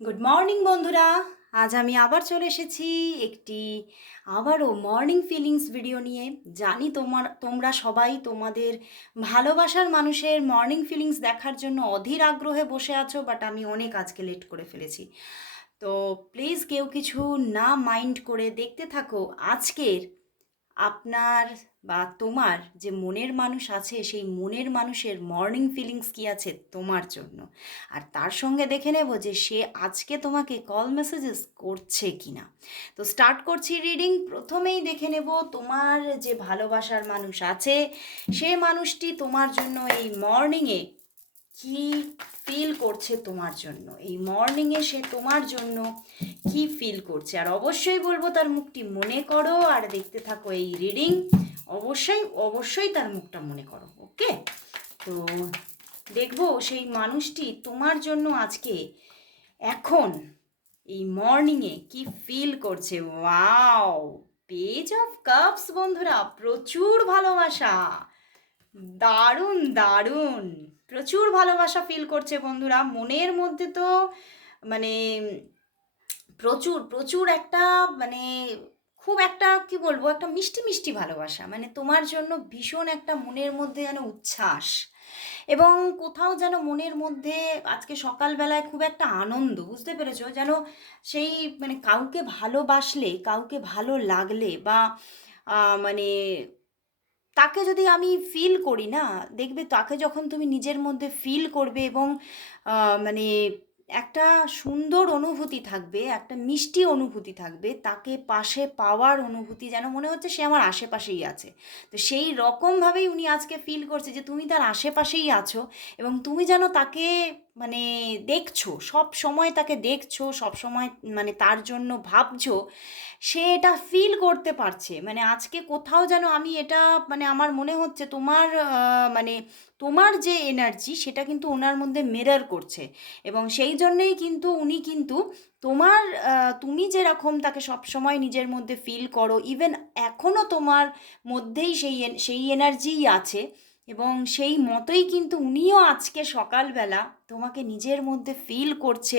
Good morning বন্ধুরা। আজ আমি আবার চলে এসেছি একটি আবারও মর্নিং ফিলিংস ভিডিও নিয়ে। জানি তোমার, তোমরা সবাই তোমাদের ভালোবাসার মানুষের মর্নিং ফিলিংস দেখার জন্য অধীর আগ্রহে বসে আছো বাট আমি অনেক আজকে লেট করে ফেলেছি। তো প্লিজ কেউ কিছু না মাইন্ড করে দেখতে থাকো আজকের আপনার বা তোমার যে মনের মানুষ আছে, সেই মনের মানুষের মর্নিং ফিলিংস কি আছে তোমার জন্য? আর তার সঙ্গে দেখে নেব যে সে আজকে তোমাকে কল মেসেজেস করছে কি না তো স্টার্ট করছি রিডিং প্রথমেই দেখে নেব তোমার যে ভালোবাসার মানুষ আছে, সে মানুষটি তোমার জন্য এই মর্নিংয়ে কি ফিল করছে তোমার জন্য। এই মর্নিংয়ে সে তোমার জন্য কি ফিল করছে? আর অবশ্যই বলব তার মুখটি মনে করো আর দেখতে থাকো এই রিডিং অবশ্যই অবশ্যই তার মুখটা মনে করো ওকে তো দেখব সেই মানুষটি তোমার জন্য আজকে এখন এই মর্নিংয়ে কি ফিল করছে? ওয়াও পেজ অফ কাপস বন্ধুরা, প্রচুর ভালোবাসা। দারুণ দারুণ। প্রচুর ভালোবাসা ফিল করছে বন্ধুরা। মনের মধ্যে তো মানে প্রচুর প্রচুর একটা মানে খুব একটা কি বলব, একটা মিষ্টি মিষ্টি ভালোবাসা। মানে তোমার জন্য ভীষণ একটা মনের মধ্যে যেন উচ্ছ্বাস। এবং কোথাও যেন মনের মধ্যে আজকে সকালবেলায় খুব একটা আনন্দ, বুঝতে পেরেছ? যেন সেই মানে কাউকে ভালোবাসলে, কাউকে ভালো লাগলে বা মানে তাকে যদি আমি ফিল করি না, দেখবে তাকে যখন তুমি নিজের মধ্যে ফিল করবে এবং মানে একটা সুন্দর অনুভূতি থাকবে, একটা মিষ্টি অনুভূতি থাকবে, তাকে পাশে পাওয়ার অনুভূতি যেন মনে হচ্ছে সে আমার আশেপাশেই আছে। তো সেই রকমভাবেই উনি আজকে ফিল করছে যে তুমি তার আশেপাশেই আছো এবং তুমি যেন তাকে মানে দেখছ, সব সময় তাকে দেখছ, সব সময় মানে তার জন্য ভাবছ, সে এটা ফিল করতে পারছে। মানে আজকে কোথাও যেন আমি এটা মানে আমার মনে হচ্ছে তোমার মানে তোমার যে এনার্জি সেটা কিন্তু ওনার মধ্যে মিরর করছে। এবং সেই জন্যেই কিন্তু উনি কিন্তু তোমার তুমি যেরকম তাকে সব সময় নিজের মধ্যে ফিল করো ইভেন এখনও তোমার মধ্যেই সেই সেই এনার্জিই আছে। এবং সেই মতোই কিন্তু উনিও আজকে সকালবেলা তোমাকে নিজের মধ্যে ফিল করছে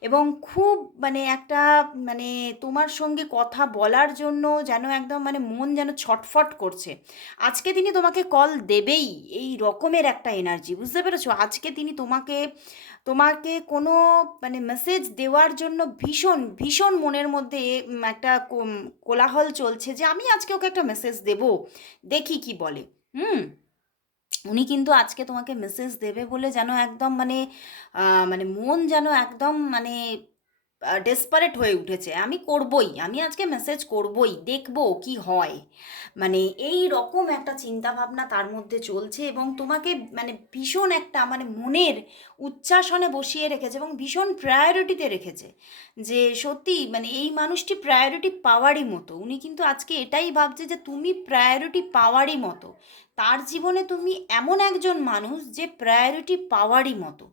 এবং খুব মানে একটা মানে তোমার সঙ্গে কথা বলার জন্য যেন একদম মানে মন যেন ছটফট করছে। আজকে তিনি তোমাকে কল দেবেই, এই রকমের একটা এনার্জি বুঝতে পেরেছ? আজকে তিনি তোমাকে তোমাকে কোনো মানে মেসেজ দেওয়ার জন্য ভীষণ ভীষণ মনের মধ্যে একটা কোলাহল চলছে যে আমি আজকে ওকে একটা মেসেজ দেব, দেখি কি বলে। হুম? উনি কিন্তু আজকে তোমাকে মেসেজ দেবে বলে যেন একদম মানে মানে মন যেন একদম মানে ডেসপারেট হয়ে উঠেছে। আমি করবই, আমি আজকে মেসেজ করবই, দেখব কি হয়। মানে এই রকম একটা চিন্তা ভাবনা তার মধ্যে চলছে এবং তোমাকে মানে ভীষণ একটা মানে মনের উচ্ছ্বাসনে বসিয়ে রেখেছে এবং ভীষণ প্রায়োরিটিতে রেখেছে। যে সত্যি মানে এই মানুষটি প্রায়োরিটি পাওয়ারই মতো। উনি কিন্তু আজকে এটাই ভাবছে যে তুমি প্রায়োরিটি পাওয়ারই মতো। তার জীবনে তুমি এমন একজন মানুষ যে প্রায়োরিটি পাওয়ারই মতো।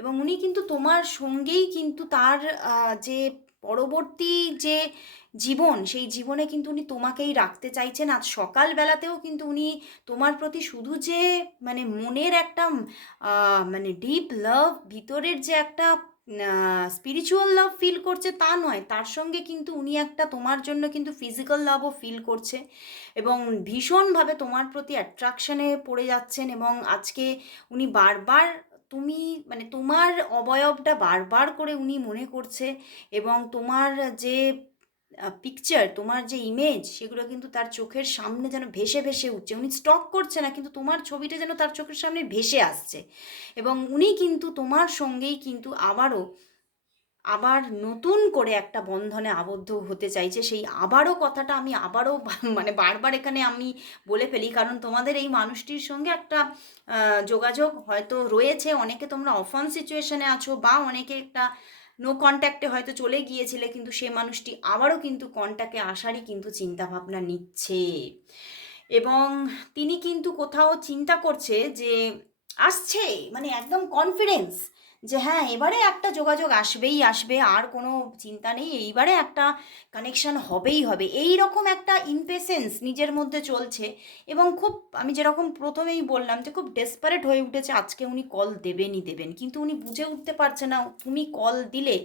এবং উনি কিন্তু তোমার সঙ্গেই কিন্তু তার যে পরবর্তী যে জীবন, সেই জীবনে কিন্তু উনি তোমাকেই রাখতে চাইছেন। আজ সকালবেলাতেও কিন্তু উনি তোমার প্রতি শুধু যে মানে মনের একটা মানে ডিপ লাভ ভিতরের যে একটা স্পিরিচুয়াল লাভ ফিল করছে তা নয়। তার সঙ্গে কিন্তু উনি একটা তোমার জন্য কিন্তু ফিজিক্যাল লাভও ফিল করছে এবং ভীষণভাবে তোমার প্রতি অ্যাট্রাকশানে পড়ে যাচ্ছেন এবং আজকে উনি বারবার তুমি মানে তোমার অবয়বটা বারবার করে উনি মনে করছে এবং তোমার যে পিকচার তোমার যে ইমেজ সেগুলো কিন্তু তার চোখের সামনে যেন ভেসে ভেসে উঠছে। উনি স্টক করছে না, কিন্তু তোমার ছবিটা যেন তার চোখের সামনে ভেসে আসছে। এবং উনি কিন্তু তোমার সঙ্গেই কিন্তু আবারও, আবার নতুন করে একটা বন্ধনে আবদ্ধ হতে চাইছে। সেই আবারও কথাটা আমি আবারও মানে বারবার এখানে আমি বলে ফেলি, কারণ তোমাদের এই মানুষটির সঙ্গে একটা যোগাযোগ হয়তো রয়েছে। অনেকে তোমরা অফান সিচুয়েশনে আছো বা অনেকে একটা নো কন্ট্যাক্টে হয়তো চলে গিয়েছিলে, কিন্তু সে মানুষটি আবারও কিন্তু কন্ট্যাক্টে আসারই কিন্তু চিন্তাভাবনা নিচ্ছে। এবং তিনি কিন্তু কোথাও চিন্তা করছে যে, আসছে মানে একদম কনফিডেন্স যে হ্যাঁ এবারে একটা যোগাযোগ আসবেই, আসবে, আর কোনো চিন্তা নেই, এইবারে একটা কানেকশন হবেই হবে। এই রকম একটা ইমপেশেন্স নিজের মধ্যে চলছে এবং খুব, আমি যেরকম প্রথমেই বললাম যে খুব ডেসপারেট হয়ে উঠেছে, আজকে উনি কল দেবেনই দেবেন। কিন্তু উনি বুঝে উঠতে পারছে না তুমি কল দিলে,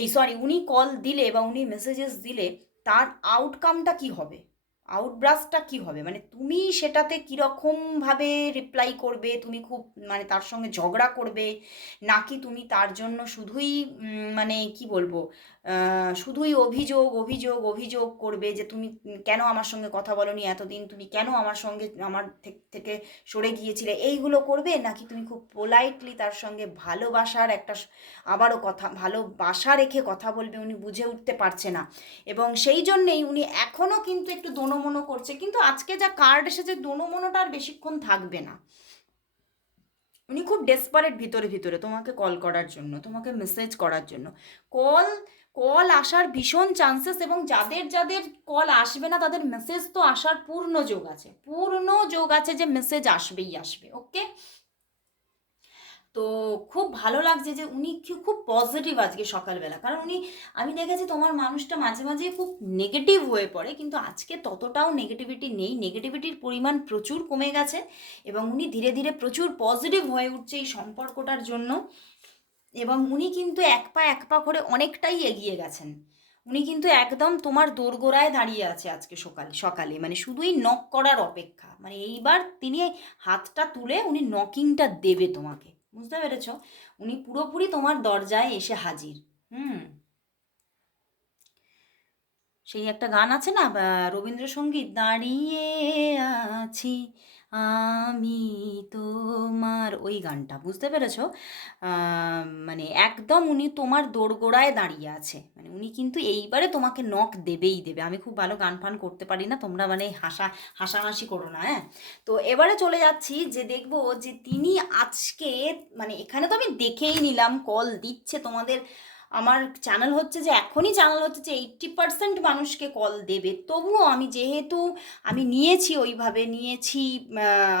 এই সরি উনি কল দিলে বা উনি মেসেজেস দিলে তার আউটকামটা কি হবে? আউটব্রাসটা কি হবে? মানে তুমি সেটাতে কীরকমভাবে রিপ্লাই করবে? তুমি খুব মানে তার সঙ্গে ঝগড়া করবে? নাকি তুমি তার জন্য শুধুই মানে কি বলব শুধুই অভিযোগ অভিযোগ অভিযোগ করবে যে তুমি কেন আমার সঙ্গে কথা বলনি এতদিন? তুমি কেন আমার সঙ্গে, আমার থেক- সরে গিয়েছিলে? এইগুলো করবে? নাকি তুমি খুব পোলাইটলি তার সঙ্গে ভালোবাসার একটা আবারও কথা ভালোবাসা রেখে কথা বলবে উনি বুঝে উঠতে পারছে না। এবং সেই জন্যেই উনি এখনও কিন্তু একটু দোনোমনো করছে। কিন্তু আজকে যা কার্ড এসেছে, দোনোমনোটা আর বেশিক্ষণ থাকবে না। উনি খুব ডেসপারেট ভিতরে ভিতরে তোমাকে কল করার জন্য, তোমাকে মেসেজ করার জন্য। কল কল আসার ভীষণ চান্সেস এবং যাদের যাদের কল আসবে না, তাদের মেসেজ তো আসার পূর্ণ যোগ আছে। পূর্ণ যোগ আছে যে মেসেজ আসবেই আসবে ওকে তো খুব ভালো লাগছে যে উনি খুব পজিটিভ আজকে সকালবেলা। কারণ উনি, আমি দেখেছি তোমার মানুষটা মাঝে মাঝে খুব নেগেটিভ হয়ে পড়ে, কিন্তু আজকে ততটাও নেগেটিভিটি নেই। নেগেটিভিটির পরিমাণ প্রচুর কমে গেছে এবং উনি ধীরে ধীরে প্রচুর পজিটিভ হয়ে উঠছে এই সম্পর্কটার জন্য। এবং উনি কিন্তু এক পা এক পা করে অনেকটাই এগিয়ে গেছেন। উনি কিন্তু একদম তোমার দোরগোড়ায় দাঁড়িয়ে আছে আজকে সকালে সকালে। মানে শুধুই নক করার অপেক্ষা। মানে এইবার তিনি হাতটা তুলে উনি নকিংটা দেবে তোমাকে। বুঝতে পেরেছ? উনি পুরোপুরি তোমার দরজায় এসে হাজির। হুম। সেই একটা গান আছে না? রবীন্দ্রসঙ্গীত, দাঁড়িয়ে আছি আমি তোমার, ওই গানটা, বুঝতে পেরেছ? মানে একদম উনি তোমার দোরগোড়ায় দাঁড়িয়ে আছে। মানে উনি কিন্তু এইবারে তোমাকে নখ দেবেই দেবে। আমি খুব ভালো গান ফান করতে পারি না, তোমরা মানে হাসা, হাসাহাসি করো না হ্যাঁ? তো এবারে চলে যাচ্ছি যে দেখব যে তিনি আজকে মানে এখানে তো আমি দেখেই নিলাম কল দিচ্ছে তোমাদের আমার চ্যানেল হচ্ছে যে, এখনই চ্যানেল হচ্ছে যে এইট্টি পার্সেন্ট মানুষকে কল দেবে। তবুও আমি যেহেতু আমি নিয়েছি ওইভাবে, নিয়েছি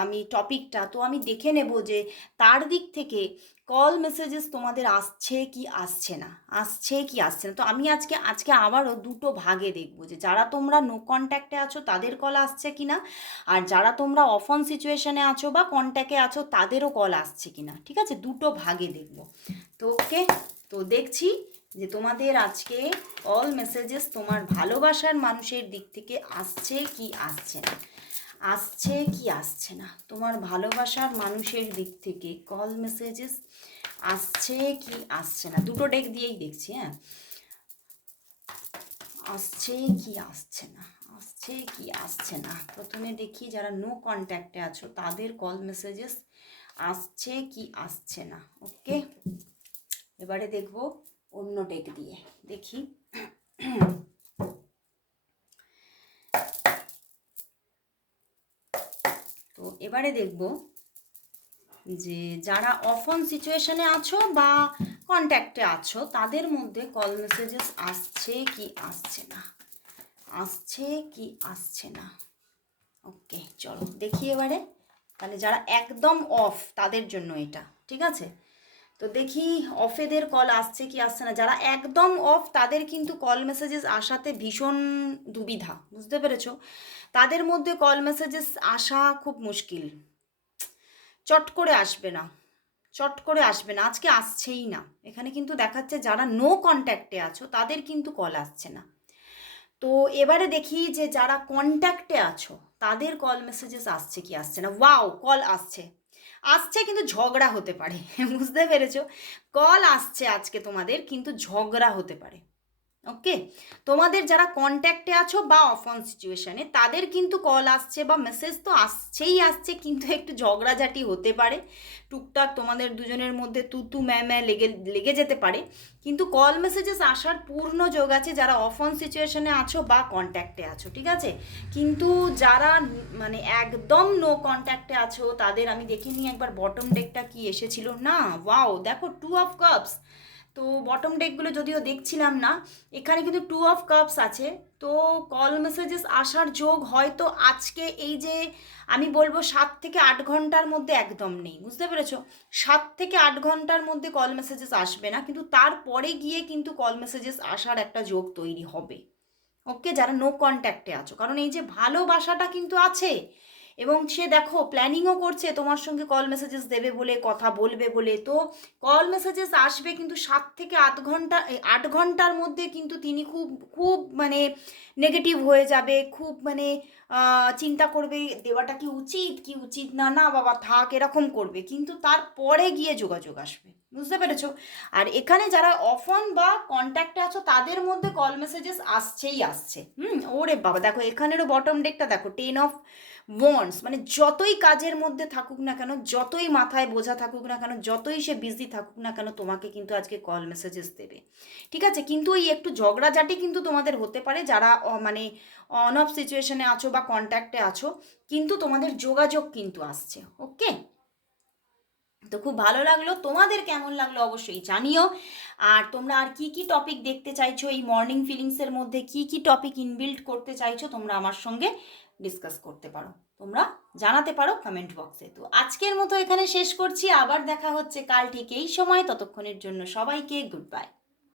আমি টপিকটা তো আমি দেখে নেব যে, তার দিক থেকে কল মেসেজেস তোমাদের আসছে কি আসছে না? আসছে কি আসছে না? তো আমি আজকে আজকে আবারও দুটো ভাগে দেখব যে, যারা তোমরা নো কন্ট্যাক্টে আছো, তাদের কল আসছে কি না? আর যারা তোমরা অফন সিচুয়েশনে আছো বা কন্ট্যাক্টে আছো, তাদেরও কল আসছে কি না? ঠিক আছে? দুটো ভাগে দেখব। তো ওকে তো দেখছি যে তোমাদের আজকে অল মেসেজেস তোমার ভালোবাসার মানুষের দিক থেকে আসছে কি আসছে না? আসছে কি আসছে না? তোমার ভালোবাসার মানুষের দিক থেকে কল মেসেজেস আসছে কি আসছে না? দুটো ডেক দিয়েই দেখছি হ্যাঁ? আসছে কি আসছে না? আসছে কি আসছে না? প্রথমে দেখি যারা নো কন্ট্যাক্টে আছো, তাদের কল মেসেজেস আসছে কি আসছে না? ওকে এবারে দেখব অন্য ডেক দিয়ে। দেখি। তো এবারে দেখব যে যারা অফ অন সিচুয়েশনে আছো বা কন্ট্যাক্টে আছো, তাদের মধ্যে কল মেসেজেস আসছে কি আসছে না? আসছে কি আসছে না? ওকে, চলো দেখি এবারে। তাহলে যারা একদম অফ, তাদের জন্য এটা, ঠিক আছে? তো দেখি অফেদের কল আসছে কি আসছে না। যারা একদম অফ তাদের কিন্তু কল মেসেজেস আসাতে ভীষণ দুবিধা, বুঝতে পেরেছ? তাদের মধ্যে কল মেসেজেস আসা খুব মুশকিল। চট করে আসবে না, চট করে আসবে না। আজকে আসছেই না। এখানে কিন্তু দেখাচ্ছে যারা নো কন্ট্যাক্টে আছো, তাদের কিন্তু কল আসছে না। তো এবারে দেখি যে যারা কন্ট্যাক্টে আছো, তাদের কল মেসেজেস আসছে কি আসছে না। ওয়াও কল আসছে। আসছে কিন্তু ঝগড়া হতে পারে, বুঝতে পেরেছ? কল আসছে আজকে তোমাদের, কিন্তু ঝগড়া হতে পারে। ওকে? তোমাদের যারা কন্ট্যাক্টে আছো বা অফ অন সিচুয়েশনে তাদের কিন্তু কল আসছে বা মেসেজ তো আসছেই আসছে, কিন্তু একটু ঝগড়াঝাটি হতে পারে। টুকটাক তোমাদের দুজনের মধ্যে তুতু ম্যা লেগে লেগে যেতে পারে। কিন্তু কল মেসেজেস আসার পূর্ণ যোগ আছে যারা অফ অন সিচুয়েশনে আছো বা কন্ট্যাক্টে আছো, ঠিক আছে? কিন্তু যারা মানে একদম নো কন্ট্যাক্টে আছো, তাদের আমি দেখিনি একবার বটম ডেকটা কি এসেছিল। না ওয়াও দেখো টু অফ কাপস তো বটম ডেকগুলো যদিও দেখছিলাম না, এখানে কিন্তু টু অফ কাপস আছে। তো কল মেসেজেস আসার যোগ হয়তো আজকে এই যে আমি বলব সাত থেকে আট ঘণ্টার মধ্যে একদম নেই, বুঝতে পেরেছ? সাত থেকে আট ঘণ্টার মধ্যে কল মেসেজেস আসবে না, কিন্তু তারপরে গিয়ে কিন্তু কল মেসেজেস আসার একটা যোগ তৈরি হবে। ওকে যারা নো কন্ট্যাক্টে আছো, কারণ এই যে ভালোবাসাটা কিন্তু আছে এবং সে দেখো প্ল্যানিংও করছে, তোমার সঙ্গে কল মেসেজেস দেবে বলে, কথা বলবে বলে। তো কল মেসেজেস আসবে কিন্তু সাত থেকে আট ঘণ্টা আট ঘণ্টার মধ্যে কিন্তু তিনি খুব খুব মানে নেগেটিভ হয়ে যাবে, খুব মানে চিন্তা করবে, দেওয়াটা কি উচিত কি উচিত না না বাবা, থাক, এরকম করবে। কিন্তু তারপরে গিয়ে যোগাযোগ আসবে। বুঝতে পেরেছ? আর এখানে যারা অফন বা কন্ট্যাক্টে আছো, তাদের মধ্যে কল মেসেজেস আসছেই আসছে। হুম, ওরে বাবা, দেখো এখানেরও বটম ডেকটা দেখো টেন অফ ওয়ান্স মানে যতই কাজের মধ্যে থাকুক না কেন, যতই মাথায় বোঝা থাকুক না কেন, যতই সে বিজি থাকুক না কেন, তোমাকে কিন্তু আজকে কল মেসেজেস দেবে। ঠিক আছে? কিন্তু এই একটু ঝগড়াঝাটি কিন্তু তোমাদের হতে পারে যারা মানে অন অফ সিচুয়েশনে আছো বা কন্ট্যাক্টে আছো, কিন্তু তোমাদের যোগাযোগ কিন্তু আসছে ওকে তো খুব ভালো লাগল। তোমাদের কেমন লাগল অবশ্যই জানিও। আর তোমরা আর কি কি টপিক দেখতে চাইছো, এই মর্নিং ফিলিংসের মধ্যে কি কি টপিক ইনবিল্ড করতে চাইছো, তোমরা আমার সঙ্গে ডিসকাস করতে পারো। তোমরা জানাতে পারো কমেন্ট বক্সে তো আজকের মতো এখানে শেষ করছি। আবার দেখা হচ্ছে কাল ঠিক এই সময়। ততক্ষণের জন্য সবাইকে গুড বাই